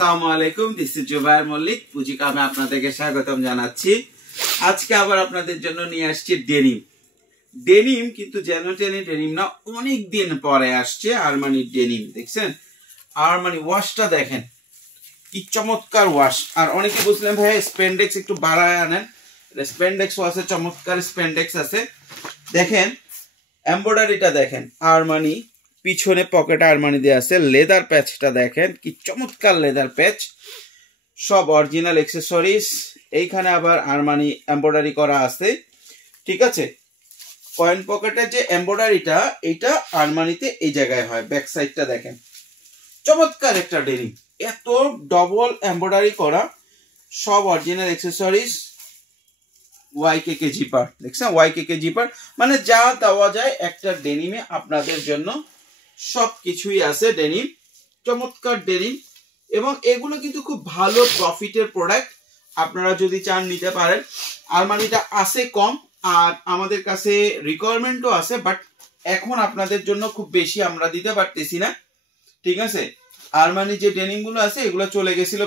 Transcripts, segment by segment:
আসসালামু আলাইকুম, this is Zubair Mallick. পুঁজিকামে আপনাদেরকে স্বাগতম জানাচ্ছি। আজকে আবার আপনাদের জন্য নিয়ে আসছি ডেনিম। ডেনিম কিন্তু যেন ডেনিম না, অনেক দিন পরে আসছে আরমানির ডেনিম। দেখছেন আরমানি ওয়াশটা দেখেন কি চমৎকার ওয়াশ। আর অনেকে বুঝলেন ভাই স্পেন্ডেক্স একটু বাড়ায় আনেন, স্পেন্ডেক্স আছে, চমৎকার স্পেন্ডেক্স আছে। দেখেন এমব্রয়ডারিটা দেখেন, আরমানি পিছনে পকেট আরমানি দেওয়া আছে। লেদার প্যাচটা দেখেন কি চমৎকার লেদার প্যাচ, সব অরিজিনাল অ্যাকসেসরিজ। এইখানে আবার আরমানি এমব্রয়ডারি করা আছে, ঠিক আছে। কয়েন পকেটের যে এমব্রয়ডারিটা এটা আরমানিতে এই জায়গায় হয়। ব্যাক সাইডটা দেখেন, চমৎকার একটা ডেনিম, এত ডবল এমব্রয়ডারি করা, সব অরিজিনাল অ্যাকসেসরিজ। ওয়াইকেকে জিপার দেখছেন, ওয়াইকেকে জিপার মানে যা দেওয়া যায় একটা ডেনিমে আপনাদের জন্য সব কিছুই আছে। ডেনিম, চমৎকার ডেনিম, এবং এগুলো কিন্তু খুব ভালো প্রফিটের প্রোডাক্ট। আপনারা যদি চান নিতে পারেন। আরমানিটা আছে কম, আর আমাদের কাছে রিকোয়ারমেন্টও আছে, বাট এখন আপনাদের জন্য খুব বেশি আমরা দিতে পারতেছি না, ঠিক আছে। আরমানি যে ডেনিম গুলো আছে এগুলো চলে গেছিল,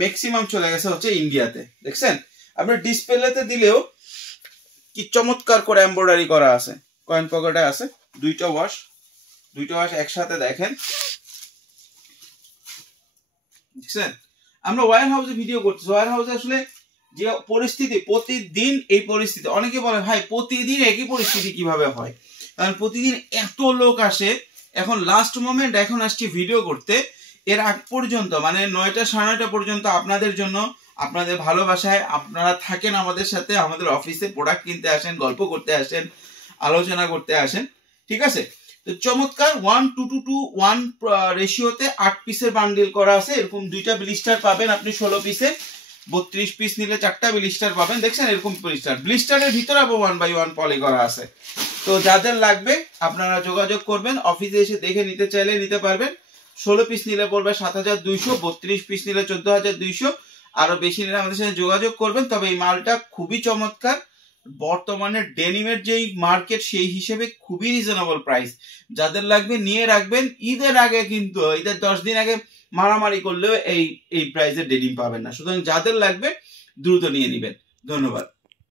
ম্যাক্সিমাম চলে গেছে হচ্ছে ইন্ডিয়াতে। দেখছেন আপনার ডিসপ্লেতে দিলেও কি চমৎকার করে এমব্রয়ডারি করা আছে। কয়েন পকেটে আছে, দুইটা ওয়াশ একসাথে দেখেন। দেখছেন আমরা ওয়্যার হাউসে ভিডিও করছি। ওয়্যার হাউসে আসলে যে পরিস্থিতি, প্রতিদিন এই পরিস্থিতি, অনেকে বলে ভাই প্রতিদিন একই পরিস্থিতি কিভাবে হয়, কারণ প্রতিদিন এত লোক আসে। এখন লাস্ট মোমেন্ট এখন আসছি ভিডিও করতে, এর আগ পর্যন্ত মানে 9টা 9:30 পর্যন্ত আপনাদের জন্য, আপনাদের ভালোবাসায় আপনারা থাকেন আমাদের সাথে, আমাদের অফিসে প্রোডাক্ট কিনতে আসেন, গল্প করতে আসেন, আলোচনা করতে আসেন, ঠিক আছে। তো চমৎকার 1:2:1 রেশিওতে 8 পিসের বান্ডিল করা আছে। এরকম দুইটা ব্লিস্টার পাবেন আপনি 16 পিসে, 32 পিস নিলে 4টা ব্লিস্টার পাবেন। দেখছেন এরকম ব্লিস্টারের ভিতরে আবার 1x1 পলি করা আছে। তো যাদের লাগবে আপনারা যোগাযোগ করবেন, অফিসে এসে দেখে নিতে চাইলে নিতে পারবেন। 16 পিস নিলে পড়বে 7,200, 32 পিস নিলে 14,200, আরো বেশি নিলে আমাদের সাথে যোগাযোগ করবেন। তবে এই মালটা খুবই চমৎকার, বর্তমানে ডেনিমের যেই মার্কেট সেই হিসেবে খুবই রিজনেবল প্রাইস। যাদের লাগবে নিয়ে রাখবেন, ঈদের আগে কিন্তু, ঈদের 10 দিন আগে মারামারি করলেও এই প্রাইসে ডেনিম পাবেন না। সুতরাং যাদের লাগবে দ্রুত নিয়ে নেবেন। ধন্যবাদ।